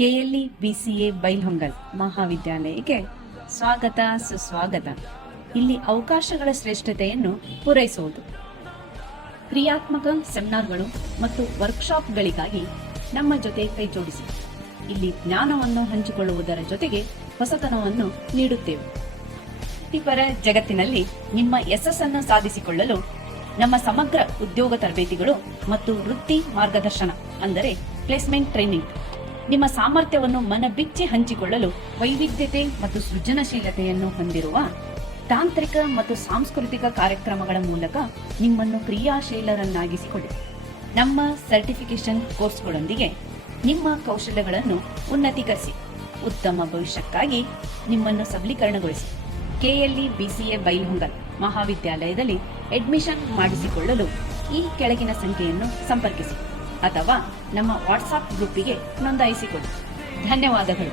KLE BCA Bailhongal ಮಹಾವಿದ್ಯಾಲಯಕ್ಕೆ ಸ್ವಾಗತ ಸುಸ್ವಾಗತ. ಇಲ್ಲಿ ಅವಕಾಶಗಳ ಶ್ರೇಷ್ಠತೆಯನ್ನು ಪೂರೈಸುವುದು, ಕ್ರಿಯಾತ್ಮಕ ಸೆಮಿನಾರ್ಗಳು ಮತ್ತು ವರ್ಕ್ಶಾಪ್ಗಳಿಗಾಗಿ ನಮ್ಮ ಜೊತೆ ಕೈಜೋಡಿಸಿ. ಇಲ್ಲಿ ಜ್ಞಾನವನ್ನು ಹಂಚಿಕೊಳ್ಳುವುದರ ಜೊತೆಗೆ ಹೊಸತನವನ್ನು ನೀಡುತ್ತೇವೆ. ವೃತ್ತಿಪರ ಜಗತ್ತಿನಲ್ಲಿ ನಿಮ್ಮ ಯಶಸ್ಸನ್ನು ಸಾಧಿಸಿಕೊಳ್ಳಲು ನಮ್ಮ ಸಮಗ್ರ ಉದ್ಯೋಗ ತರಬೇತಿಗಳು ಮತ್ತು ವೃತ್ತಿ ಮಾರ್ಗದರ್ಶನ ಅಂದರೆ ಪ್ಲೇಸ್ಮೆಂಟ್ ಟ್ರೈನಿಂಗ್, ನಿಮ್ಮ ಸಾಮರ್ಥ್ಯವನ್ನು ಮನಬಿಚ್ಚಿ ಹಂಚಿಕೊಳ್ಳಲು ವೈವಿಧ್ಯತೆ ಮತ್ತು ಸೃಜನಶೀಲತೆಯನ್ನು ಹೊಂದಿರುವ ತಾಂತ್ರಿಕ ಮತ್ತು ಸಾಂಸ್ಕೃತಿಕ ಕಾರ್ಯಕ್ರಮಗಳ ಮೂಲಕ ನಿಮ್ಮನ್ನು ಕ್ರಿಯಾಶೀಲರನ್ನಾಗಿಸಿಕೊಳ್ಳಿ. ನಮ್ಮ ಸರ್ಟಿಫಿಕೇಶನ್ ಕೋರ್ಸ್ಗಳೊಂದಿಗೆ ನಿಮ್ಮ ಕೌಶಲ್ಯಗಳನ್ನು ಉನ್ನತೀಕರಿಸಿ. ಉತ್ತಮ ಭವಿಷ್ಯಕ್ಕಾಗಿ ನಿಮ್ಮನ್ನು ಸಬಲೀಕರಣಗೊಳಿಸಿ. ಕೆಎಲ್ಇ ಬಿಸಿಎ ಬೈಲ್ಹೊಂಗಲ್ ಮಹಾವಿದ್ಯಾಲಯದಲ್ಲಿ ಅಡ್ಮಿಷನ್ ಮಾಡಿಸಿಕೊಳ್ಳಲು ಈ ಕೆಳಗಿನ ಸಂಖ್ಯೆಯನ್ನು ಸಂಪರ್ಕಿಸಿ ಅಥವಾ ನಮ್ಮ ವಾಟ್ಸಾಪ್ ಗ್ರೂಪಿಗೆ ನೋಂದಾಯಿಸಿಕೊಳ್ಳಿ. ಧನ್ಯವಾದಗಳು.